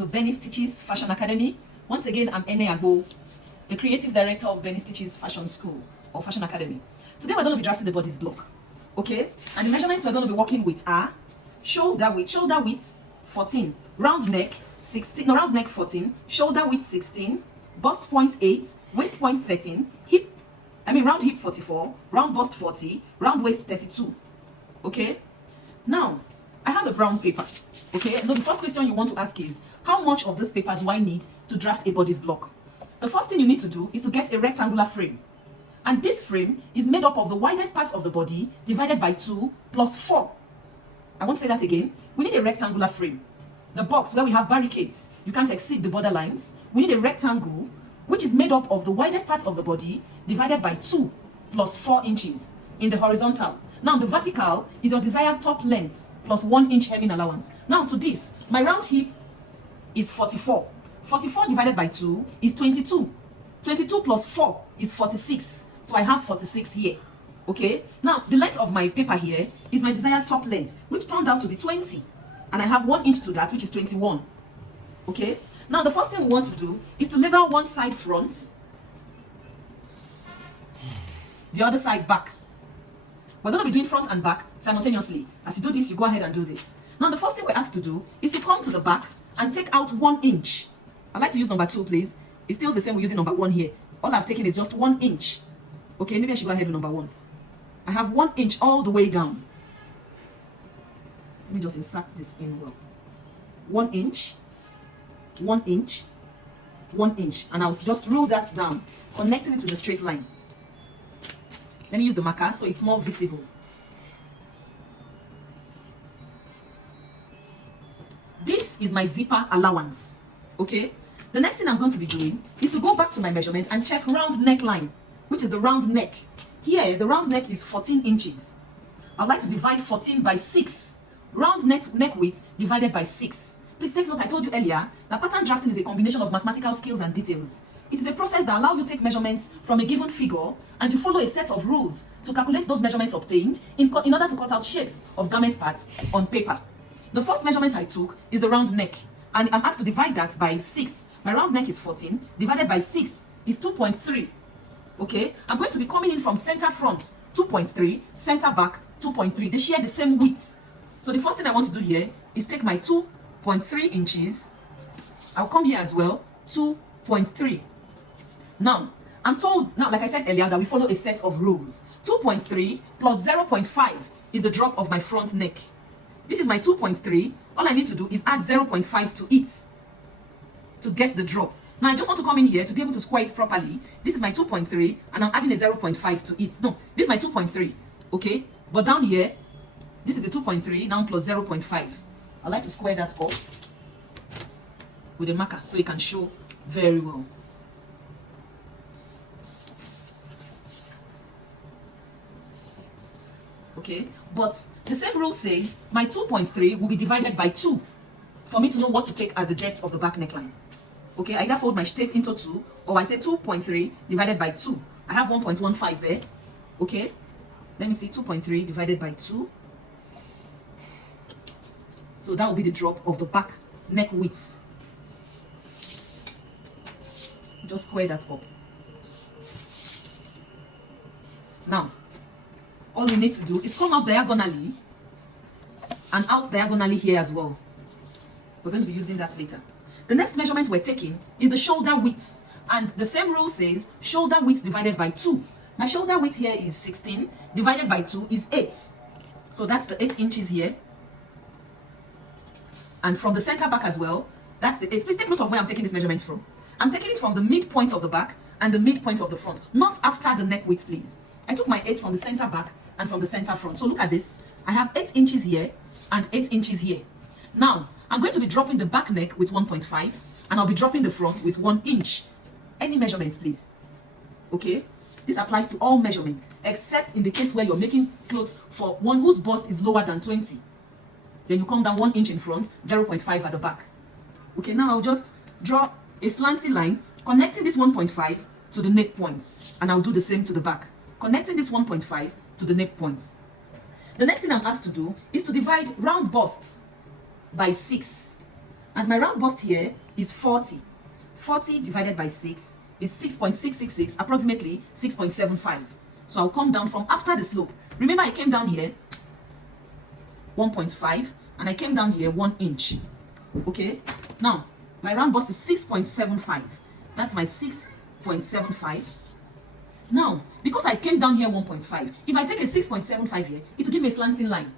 to Benny Stitches Fashion Academy. Once again, I'm Ene Agbo, the creative director of Benny Stitches Fashion School or Fashion Academy. Today we're going to be drafting the bodice block, okay? And the measurements we're going to be working with are shoulder width 14, round neck 16, no, round neck 14, shoulder width 16, bust point 8, waist point 13, round hip 44, round bust 40, round waist 32, okay? Now, I have a brown paper, okay? Now, the first question you want to ask is, how much of this paper do I need to draft a bodice block? The first thing you need to do is to get a rectangular frame. And this frame is made up of the widest part of the body divided by 2 plus 4. I want to say that again. We need a rectangular frame. The box where we have barricades, you can't exceed the border lines. We need a rectangle which is made up of the widest part of the body divided by 2 plus 4 inches in the horizontal. Now the vertical is your desired top length plus 1 inch hemming allowance. Now to this, my round hip is 44. 44 divided by 2 is 22. 22 plus 4 is 46. So I have 46 here. Okay? Now the length of my paper here is my desired top length, which turned out to be 20. And I have 1 inch to that, which is 21. Okay? Now the first thing we want to do is to label one side front, the other side back. We're going to be doing front and back simultaneously. As you do this, you go ahead and do this. Now the first thing we're asked to do is to come to the back and take out 1 inch. I'd like to use number 2, please. It's still the same, we're using number 1 here. All I've taken is just 1 inch. Okay, maybe I should go ahead with number 1. I have 1 inch all the way down. Let me just insert this in well. 1 inch, 1 inch, 1 inch. And I'll just roll that down, connecting it to the straight line. Let me use the marker so it's more visible. This is my zipper allowance, okay? The next thing I'm going to be doing is to go back to my measurement and check round neckline, which is the round neck. Here, the round neck is 14 inches. I'd like to divide 14 by 6. Round neck width divided by 6. Please take note, I told you earlier that pattern drafting is a combination of mathematical skills and details. It is a process that allows you to take measurements from a given figure and you follow a set of rules to calculate those measurements obtained in order to cut out shapes of garment parts on paper. The first measurement I took is the round neck, and I'm asked to divide that by 6. My round neck is 14, divided by 6 is 2.3. Okay, I'm going to be coming in from center front, 2.3, center back, 2.3. They share the same width. So the first thing I want to do here is take my 2.3 inches. I'll come here as well, 2.3. Now, I'm told, like I said earlier, that we follow a set of rules. 2.3 plus 0.5 is the drop of my front neck. This is my 2.3. All I need to do is add 0.5 to it to get the drop. Now, I just want to come in here to be able to square it properly. This is my 2.3, and I'm adding a 0.5 to it. No, this is my 2.3, okay? But down here, this is the 2.3, now plus 0.5. I like to square that up with a marker so it can show very well. Okay, but the same rule says my 2.3 will be divided by 2 for me to know what to take as the depth of the back neckline. Okay, I either fold my tape into 2 or I say 2.3 divided by 2. I have 1.15 there. Okay, let me see, 2.3 divided by 2. So that will be the drop of the back neck width. Just square that up. Now, all we need to do is come out diagonally and out diagonally here as well. We're going to be using that later. The next measurement we're taking is the shoulder width. And the same rule says shoulder width divided by 2. My shoulder width here is 16, divided by 2 is 8. So that's the 8 inches here. And from the center back as well, that's the 8. Please take note of where I'm taking this measurement from. I'm taking it from the midpoint of the back and the midpoint of the front, not after the neck width, please. I took my 8 from the center back and from the center front. So look at this. I have 8 inches here and 8 inches here. Now, I'm going to be dropping the back neck with 1.5 and I'll be dropping the front with 1 inch. Any measurements, please. Okay? This applies to all measurements, except in the case where you're making clothes for one whose bust is lower than 20. Then you come down 1 inch in front, 0.5 at the back. Okay, now I'll just draw a slanty line connecting this 1.5 to the neck points, and I'll do the same to the back, connecting this 1.5 to the neck points. The next thing I'm asked to do is to divide round busts by 6. And my round bust here is 40. 40 divided by 6 is 6.666, approximately 6.75. So I'll come down from after the slope. Remember, I came down here 1.5 and I came down here 1 inch. Okay, now my round bust is 6.75. That's my 6.75. Now, because I came down here 1.5, if I take a 6.75 here, it will give me a slanting line.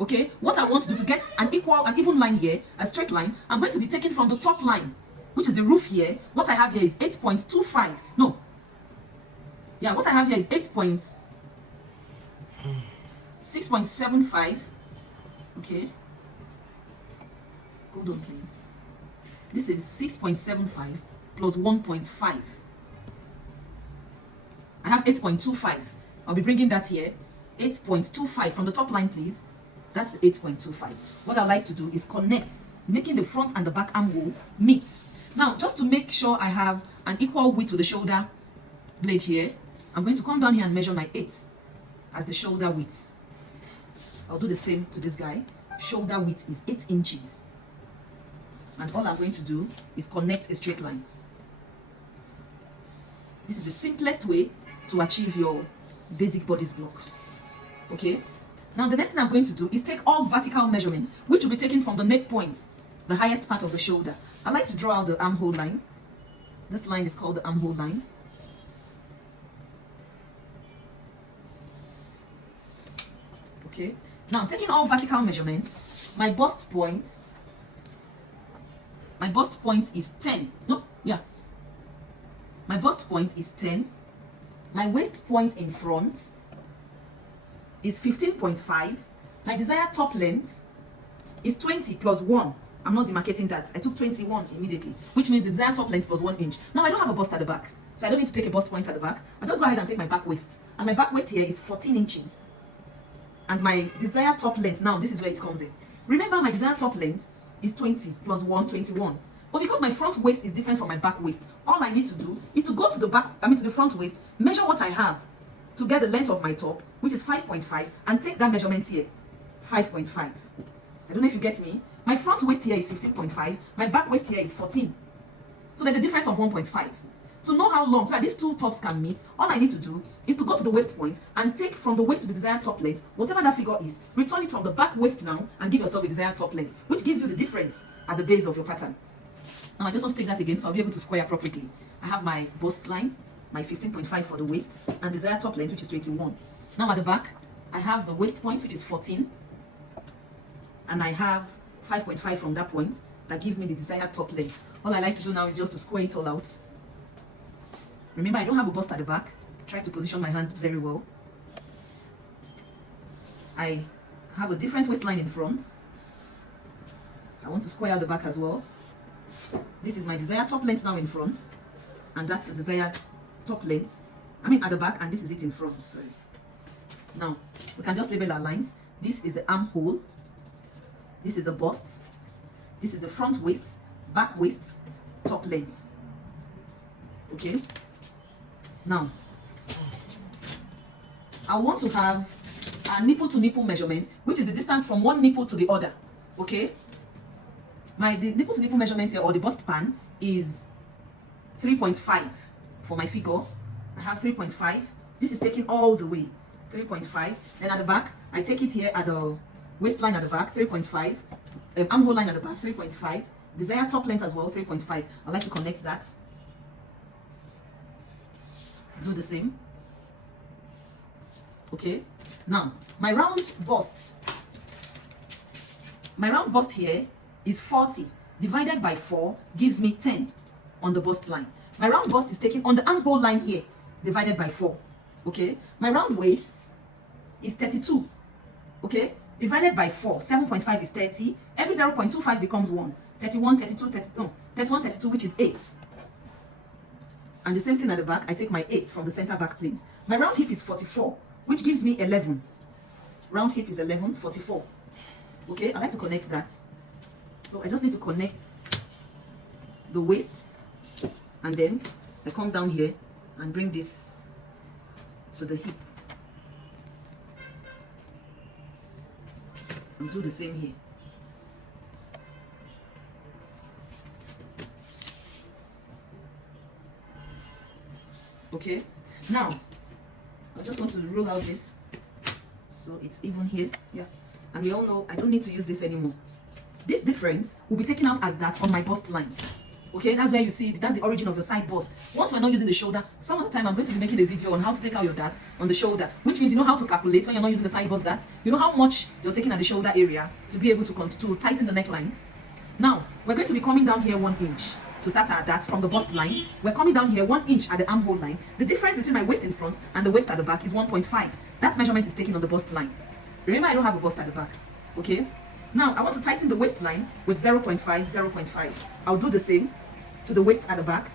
Okay, what I want to do to get an even line here, a straight line, I'm going to be taking from the top line, which is the roof here. What I have here is 8.25. No. Yeah, what I have here is 6.75. Okay. Hold on, please. This is 6.75 plus 1.5. I have 8.25. I'll be bringing that here. 8.25 from the top line, please. That's 8.25. What I like to do is connect, making the front and the back armhole meet. Now, just to make sure I have an equal width with the shoulder blade here, I'm going to come down here and measure my 8 as the shoulder width. I'll do the same to this guy. Shoulder width is 8 inches. And all I'm going to do is connect a straight line. This is the simplest way to achieve your basic bodice block. Okay? Now the next thing I'm going to do is take all vertical measurements, which will be taken from the neck point, the highest part of the shoulder. I like to draw out the armhole line. This line is called the armhole line. Okay. Now taking all vertical measurements, my bust point is 10. No, yeah. My bust point is 10. My waist point in front is 15.5. My desired top length is 20 plus 1. I'm not demarcating that. I took 21 immediately, which means the desired top length plus 1 inch. Now I don't have a bust at the back, so I don't need to take a bust point at the back. I just go ahead and take my back waist. And my back waist here is 14 inches. And my desired top length, now this is where it comes in. Remember, my desired top length is 20 plus 1, 21. But because my front waist is different from my back waist, all I need to do is to go to the front waist, measure what I have to get the length of my top, which is 5.5, and take that measurement here, 5.5. I don't know if you get me. My front waist here is 15.5, my back waist here is 14. So there's a difference of 1.5. To know how long, so that these two tops can meet, all I need to do is to go to the waist point and take from the waist to the desired top length, whatever that figure is, return it from the back waist now and give yourself a desired top length, which gives you the difference at the base of your pattern. Now I just want to take that again so I'll be able to square appropriately. I have my bust line, my 15.5 for the waist, and desired top length, which is 21. Now at the back, I have the waist point, which is 14, and I have 5.5 from that point. That gives me the desired top length. All I like to do now is just to square it all out. Remember, I don't have a bust at the back. Try to position my hand very well. I have a different waistline in front. I want to square out the back as well. This is my desired top length now in front, and that's the desired top length, at the back, and this is it in front. Sorry. Now we can just label our lines. This is the armhole, this is the bust, this is the front waist, back waist, top length. Okay, now I want to have a nipple to nipple measurement, which is the distance from one nipple to the other. Okay, the nipple to nipple measurement here, or the bust span, is 3.5 for my figure. I have 3.5. This is taken all the way, 3.5. Then at the back, I take it here at the waistline at the back, 3.5. Armhole line at the back, 3.5. Desired top length as well, 3.5. I like to connect that. Do the same. Okay. Now, my round bust here is 40 divided by 4 gives me 10 on the bust line. My round bust is taken on the armhole line here, divided by 4. Okay, my round waist is 32. Okay, divided by 4, 7.5 is 30. Every 0.25 becomes 1. 31, 32, 31, 32, which is 8. And the same thing at the back, I take my 8 from the center back, please. My round hip is 44, which gives me 11. Round hip is 11, 44. Okay, I like to connect that. So I just need to connect the waist, and then I come down here and bring this to the hip. And do the same here. Okay, now I just want to roll out this so it's even here. Yeah, and we all know I don't need to use this anymore. This difference will be taken out as that on my bust line. Okay, that's where you see it. That's the origin of the side bust. Once we're not using the shoulder, some of the time I'm going to be making a video on how to take out your darts on the shoulder, which means you know how to calculate when you're not using the side bust darts. You know how much you're taking at the shoulder area to be able to tighten the neckline. Now, we're going to be coming down here 1 inch to start our darts from the bust line. We're coming down here 1 inch at the armhole line. The difference between my waist in front and the waist at the back is 1.5. That measurement is taken on the bust line. Remember, I don't have a bust at the back. Okay? Now, I want to tighten the waistline with 0.5, 0.5. I'll do the same to the waist at the back.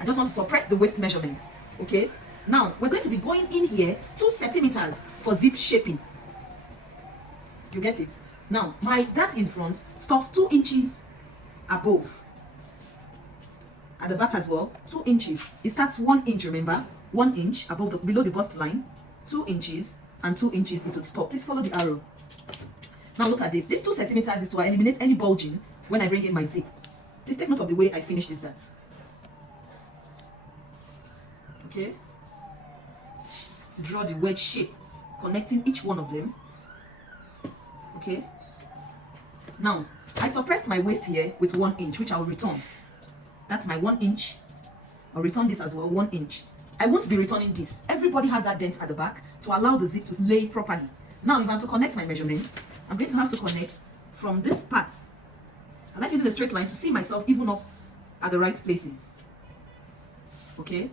I just want to suppress the waist measurements. Okay? Now, we're going to be going in here 2 centimeters for zip shaping. You get it? Now, my dart in front stops 2 inches above. At the back as well, 2 inches. It starts 1 inch, remember? 1 inch above below the bust line, 2 inches, and 2 inches it would stop. Please follow the arrow. Now look at this. This 2 centimeters is to eliminate any bulging when I bring in my zip. Please take note of the way I finish this dart. Okay? Draw the wedge shape, connecting each one of them. Okay? Now, I suppressed my waist here with 1 inch, which I will return. That's my 1 inch. I'll return this as well, 1 inch. I won't be returning this. Everybody has that dent at the back to allow the zip to lay properly. Now, if I'm to connect my measurements, I'm going to have to connect from this part. I like using a straight line to see myself even up at the right places. Okay?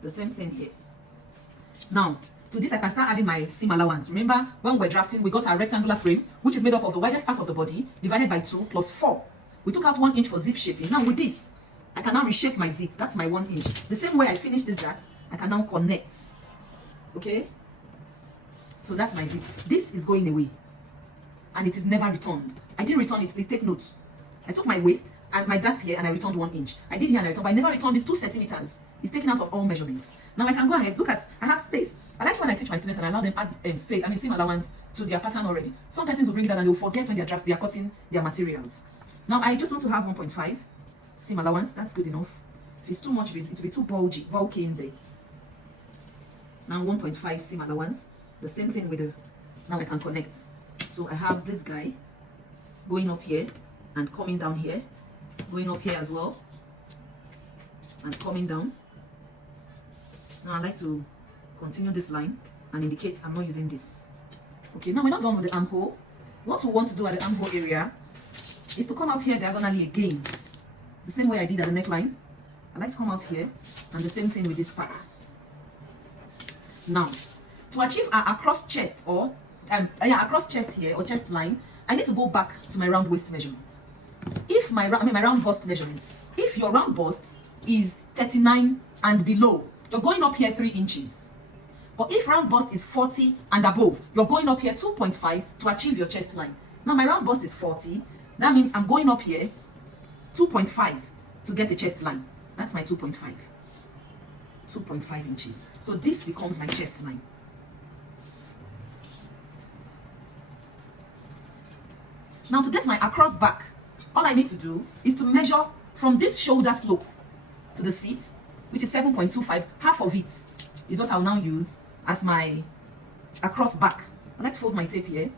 The same thing here. Now, to this I can start adding my seam allowance. Remember, when we're drafting, we got our rectangular frame, which is made up of the widest part of the body, divided by 2 plus 4. We took out 1 inch for zip shaping. Now with this, I can now reshape my zip. That's my 1 inch. The same way I finish this dart, I can now connect. Okay? So that's my zip. This is going away. And it is never returned. I didn't return it, please take notes. I took my waist and my dart here and I returned 1 inch. I did here and I returned, but I never returned these 2 centimeters. It's taken out of all measurements. Now I can go ahead, look at, I have space. I like when I teach my students and I allow them add space, I mean seam allowance to their pattern already. Some persons will bring it down and they'll forget when they are cutting their materials. Now I just want to have 1.5 seam allowance, that's good enough. If it's too much, it will be too bulky in there. Now 1.5 seam allowance, the same thing with the, now I can connect. So I have this guy going up here and coming down here, going up here as well, and coming down. Now I like to continue this line and indicate I'm not using this. Okay, now we're not done with the armhole. What we want to do at the armhole area is to come out here diagonally again. The same way I did at the neckline. I like to come out here and the same thing with this part. Now, to achieve our across chest or across chest here or chest line, I need to go back to my round waist measurement. If my round bust measurement, if your round bust is 39 and below, you're going up here 3 inches. But if round bust is 40 and above, you're going up here 2.5 to achieve your chest line. Now my round bust is 40. That means I'm going up here 2.5 to get a chest line. That's my 2.5. 2.5 inches. So this becomes my chest line. Now to get my across back, all I need to do is to measure from this shoulder slope to the seat, which is 7.25. Half of it is what I'll now use as my across back. I like to fold my tape here.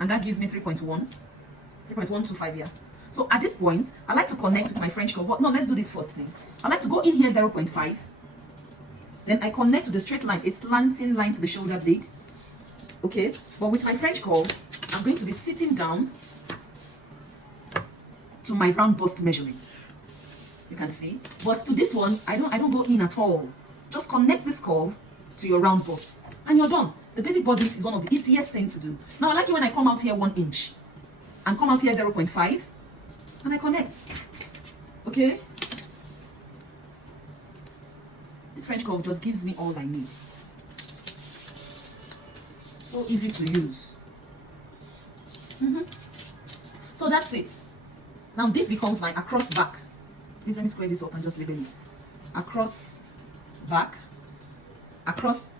And that gives me 3.125 here. So at this point, I like to connect with my French curve. No, let's do this first, please. I like to go in here 0.5. Then I connect to the straight line, a slanting line to the shoulder blade. Okay, but with my French curve, I'm going to be sitting down to my round bust measurements. You can see. But to this one, I don't go in at all. Just connect this curve to your round bust. And you're done. The basic bodice is one of the easiest things to do. Now I like it when I come out here 1 inch. And come out here 0.5. And I connect. Okay? This French curve just gives me all I need. So easy to use. So that's it. Now this becomes my across back. Please let me square this up and just label it. Across back, across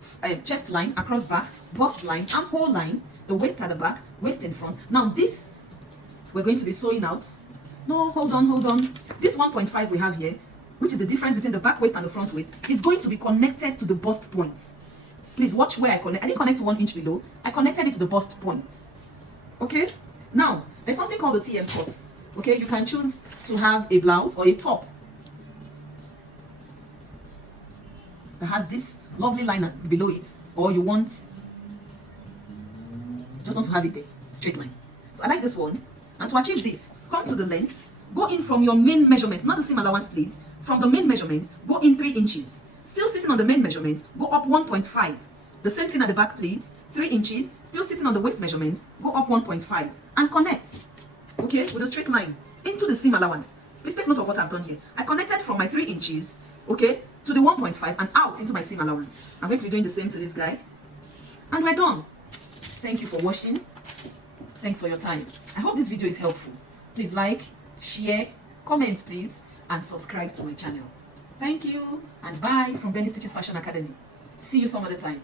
chest line, across back, bust line, armhole line, the waist at the back, waist in front. Now this, we're going to be sewing out No, hold on. This 1.5 we have here, which is the difference between the back waist and the front waist, is going to be connected to the bust points. Please watch where I connect. I didn't connect to 1 inch below. I connected it to the bust points. Okay? Now, there's something called the TM cut. Okay? You can choose to have a blouse or a top that has this lovely line below it, or you just want to have it there, straight line. So I like this one. And to achieve this, come to the length, go in from your main measurement, not the seam allowance, please. From the main measurement, go in 3 inches. Still sitting on the main measurement, go up 1.5. The same thing at the back, please. 3 inches, still sitting on the waist measurements, go up 1.5 and connect. Okay, with a straight line into the seam allowance. Please take note of what I've done here. I connected from my 3 inches, okay, to the 1.5 and out into my seam allowance. I'm going to be doing the same to this guy. And we're done. Thank you for watching. Thanks for your time. I hope this video is helpful. Please like, share, comment please, and subscribe to my channel. Thank you and bye from Benny Stitches Fashion Academy. See you some other time.